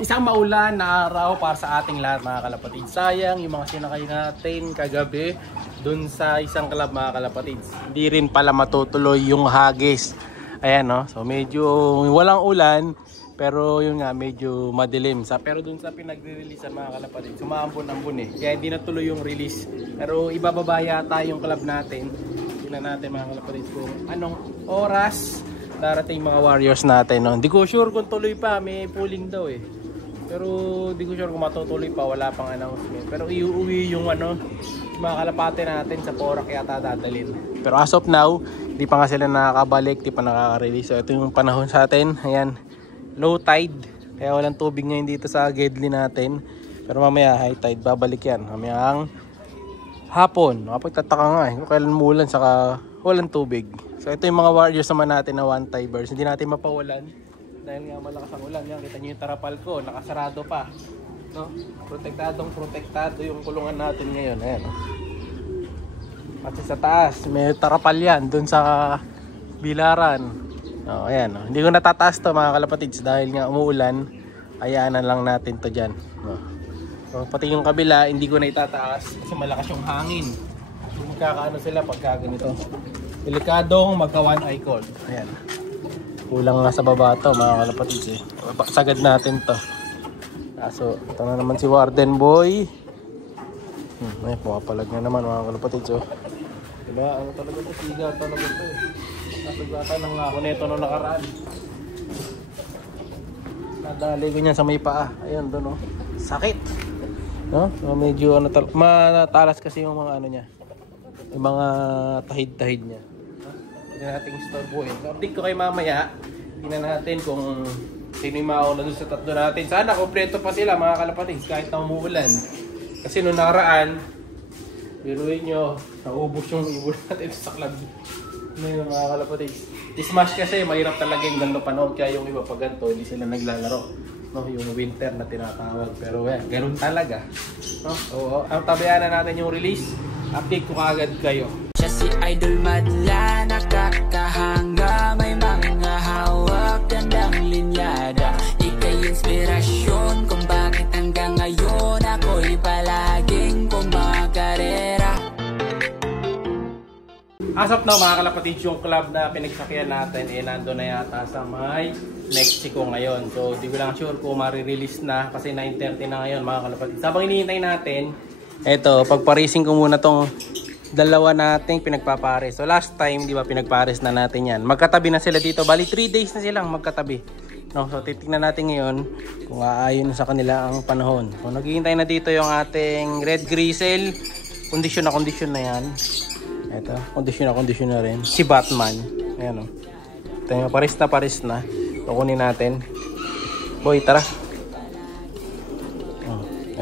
Isang maulan na araw para sa ating lahat mga kalapatid. Sayang yung mga sinakay natin kagabi dun sa isang club mga kalapatid. Hindi rin pala matutuloy yung hagis. Ayan no. So medyo walang ulan pero yun nga medyo madilim. Pero dun sa pinagre-releasean mga kalapatid, sumaambon-ambon eh. Kaya hindi natuloy yung release. Pero ibababa yata yung club natin. Tingnan natin mga kalapatid kung anong oras darating mga Warriors natin. No? Hindi ko sure kung tuloy pa. May pooling daw eh. Pero di ko sure kung matutuloy pa, wala pang announcement. Pero iuwi yung mga kalapate natin sa Porac yata dadalhin. Pero as of now, di pa nga sila nakakabalik, di pa nakaka-release. So ito yung panahon sa atin. Ayan, low tide. Kaya walang tubig ngayon dito sa Gedli natin. Pero mamaya high tide, babalik yan. Mamayang hapon. Nakapagtataka nga eh. Kung kailan muulan saka walang tubig. So ito yung mga Warriors naman natin na one-timers. Hindi natin mapawalan. Dahil nga malakas ang ulan, yan, kita nyo yung tarapal ko, nakasarado pa, no? Protektado yung kulungan natin ngayon, ayan, no? At sa taas, may tarapal yan, dun sa bilaran, no? Ayan, no? Hindi ko natataas to mga kalapatids dahil nga umuulan, hayaanan lang natin to dyan, no? So, pati yung kabila, hindi ko na itataas kasi malakas yung hangin. Magkakaano sila pagka ganito. Delikadong magka one eye cold, ayan. Kulang nga sa baba to mga kalapatids eh. Sagad natin to. So ito na naman si Warden Boy. Ay pumapalag na naman mga kalapatids oh. Diba ano talaga to? Siga talaga to eh. Nasugatan lang nga ako nito nung nakaraan. Nadali ko niyan sa may paa. Ayun doon oh. Sakit. No? So, medyo matalas kasi yung mga ano niya. Yung mga tahid-tahid niya. Nating storebohin. So, update ko kay mamaya. Tingnan natin kung sino yung mauna dun sa tatlo natin. Sana kompleto pa sila mga kalapatids kahit na umuulan. Kasi nung nakaraan, biruin nyo, naubos yung ibon natin sa club. Ngayon mga kalapatids. Smash kasi mahirap talaga yung ganito panahon. Kaya yung iba pag ganito, hindi sila naglalaro. No, yung winter na tinatawag. Pero ganun talaga. No? So, ang tabayanan natin yung release. Update ko kaagad kayo. Siya si Idol Madla, nakakahanga, may mga hawak, gandang linyada. Ika'y inspirasyon kung bakit hanggang ngayon ako'y palaging kumakarera. As of now mga kalapatids, yung club na pinagsakyan natin nando na yata sa may Mexico ngayon. So di ko lang sure kung marirelease na kasi 9:30 na ngayon mga kalapatids. Habang hinihintay natin, eto, pagparising ko muna tong dalawa nating pinagpapares. So last time, di ba, pinagpares na natin yan. Magkatabi na sila dito. Bali 3 days na silang magkatabi. No, so titingnan natin ngayon kung aayon sa kanila ang panahon. So naghihintay na dito yung ating Red Grizzle. Kondisyon na yan. Ito, kondisyon na rin. Si Batman. Ayan o. Ito yung pares na. So kunin natin. Boy, tara.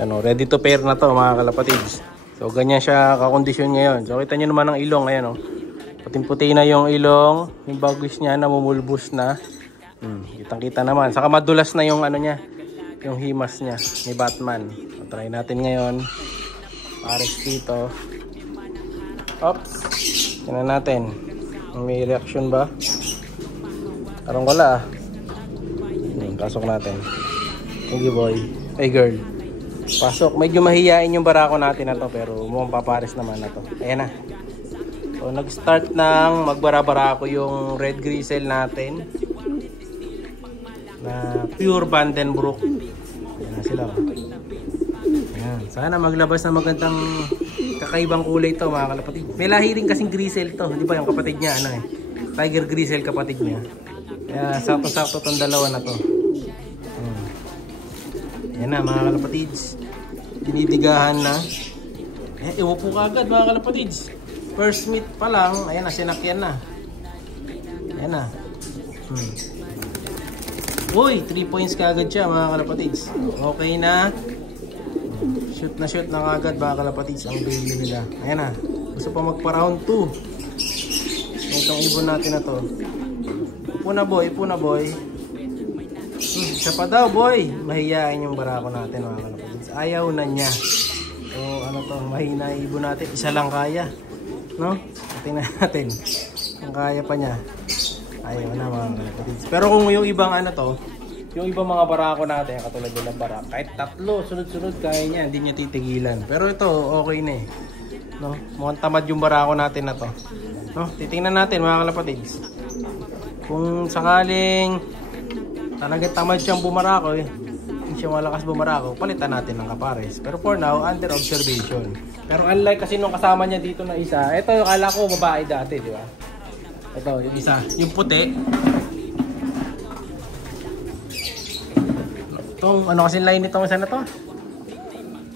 Ano, ready to pair na to mga kalapatids. So ganyan siya kakondisyon ngayon. So kita nyo naman ang ilong. Ayan o. Puting-puti na yung ilong. Yung bagwis niya namumulbos na. Kitang kita naman. Saka madulas na yung ano niya. Yung himas niya ni Batman. So, try natin ngayon. Pares dito. Oops. Tingnan natin. May reaction ba? Parang wala ah. Pasok natin. Thank you boy. Hey girl. Pasok. Medyo mahihain yung barako natin na to pero mukhang papares naman na to. Ayan na. So nag-start ng magbara-barako yung Red Grizzle natin. Na pure Vandenbroek. Ayan na sila. Ayan. Sana maglabas na magandang kakaibang kulay to mga kalapatid. May lahi rin kasing Grizzle to. Di ba yung kapatid niya ano eh. Tiger Grizzle kapatid niya. Kaya sakto-sakto tong dalawa na to. Ayan na mga kalapatids. Dinidigahan na. Iwan po kagad mga kalapatids. First meet pa lang. Ayan na, sinakyan na. Ayan na. Uy, 3 points kagad siya mga kalapatids. Okay na. Shoot na kagad mga kalapatids ang baby nila. Ayan na. Gusto pa magpa round 2. Itong ibon natin na to. Upo na boy. Isa pa daw boy. Mahihain yung barako natin mga kalapatids. Ayaw na niya. So ano to, mahina ibon natin. Isa lang kaya. No? Tingnan natin. Ang kaya pa niya. Ayaw na mga kalapatids. Pero kung yung ibang ano to, Yung ibang mga barako natin, katulad ng barak, kahit tatlo, sunod-sunod, kaya niya, hindi niya titigilan. Pero ito, okay na eh. No? Mukhang tamad yung barako natin na to. No? Titingnan natin mga kalapatids. Kung sakaling talaga tamad siyang bumarako eh, hindi siya malakas bumarako, palitan natin ng kapares. Pero for now, under observation. Pero unlike kasi nung kasama niya dito na isa, ito yung kala ko babae dati, di ba? Ito, yung isa, yung puti. Itong, ano kasi line nitong isa na to?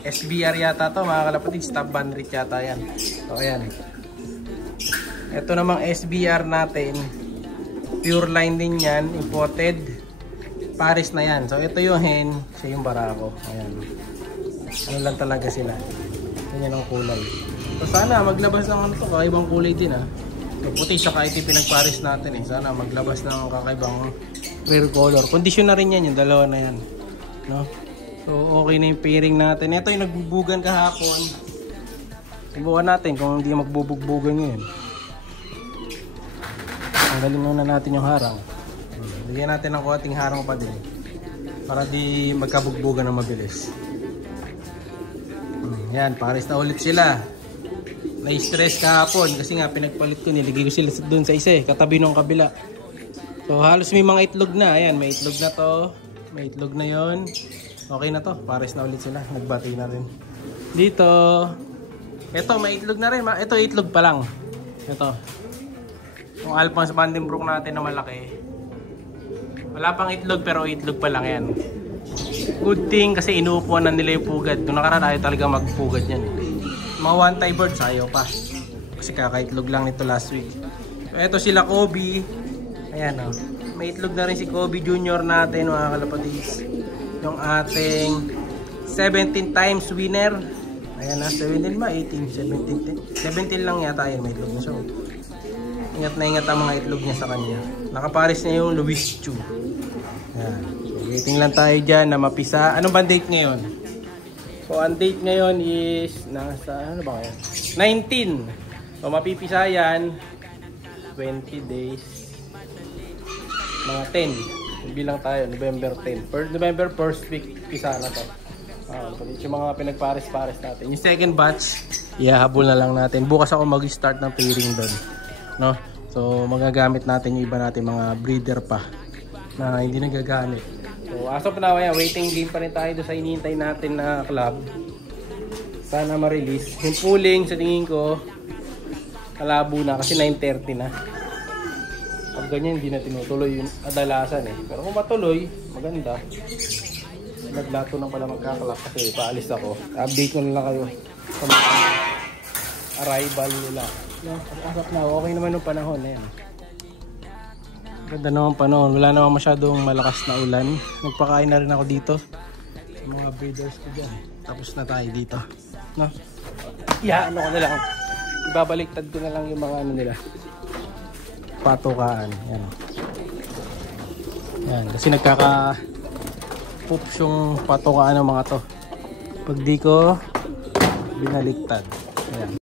SBR yata to mga kalapatid, stop bandrit yata yan. So ayan. Ito namang SBR natin, pure line din yan, imported. Paris na yan. So ito yung hen, siya yung barako. Ayan. Ano lang talaga sila. Ganyan ang kulay. So sana maglabas ng ano to, kakaibang kulay din ah. So puti siya kahit pinag-Paris natin eh. Sana maglabas ng kakaibang rare color. Condition na rin yan, yung dalawa na yan. No? So okay na yung pairing natin. Ito yung nagbubugan kahapon. Subukan natin kung hindi magbubugbugan ngayon. Tanggalin muna natin yung harang. Lagyan natin ng konting harang pa din para di magkabugbugan ng mabilis. Yan, pares na ulit sila. Na-stress kahapon kasi nga pinagpalit ko, nilagay ko sila dun sa isa eh, katabi nung kabila. So halos may mga itlog na. Ayan, may itlog na to. May itlog na yon. Okay na to, pares na ulit sila. Nagbati na rin. Dito, ito may itlog na rin. Ito itlog pa lang. Ito. Yung Alphonse Vandenbroek natin na malaki. Wala pang itlog pero itlog pa lang yan. Good thing kasi inuupuan na nila yung pugad. Kung nakaraan ayaw talaga magpugad yan. Mga one-tie birds ayaw pa. Kasi kakaitlog lang nito last week. So, ito sila Kobe. Ayan o. May itlog na rin si Kobe Jr. natin mga kalapatids. Yung ating 17 times winner. Ayan na, 17 ba? 18, 17, 17 lang yata yun. May itlog na siya. Ingat na ingat ang mga itlog niya sa kanya. Nakapares niya yung Louis Chu. Ayan. So, waiting lang tayo dyan na mapisa. Anong ba date ngayon? So, ang date ngayon is nasa, ano ba ngayon? 19. So, mapipisa yan 20 days. Mga 10. Bilang tayo, November 10. November 1st week, pisa na to. Yung mga pinagpares-pares natin. Yung second batch, ihahabol na lang natin. Bukas ako mag-start ng pairing doon. No? So, magagamit natin yung iba natin mga breeder pa na hindi nagagamit. So, as of now, waiting game pa rin tayo doon sa inihintay natin na club. Sana ma-release. Yung pooling, sa tingin ko, kalabo na kasi 9:30 na. Pag ganyan, hindi na tinutuloy yung adalasan eh. Pero kung matuloy, maganda. Naglato na pala magkakalak kasi paalis ako. Update ko na lang kayo sa arrival nila. No, pag-asap na, okay naman yung panahon na yan. Ganda naman panahon. Wala naman masyadong malakas na ulan. Nagpakain na rin ako dito sa mga breeders ko dyan. Tapos na tayo dito. No? Ano ko na lang. Ibabaliktad ko na lang yung mga ano nila. Patukaan. Yan. Yan. Kasi nagkaka-poops yung patukaan ng mga to. Pag di ko binaliktad. Ayan.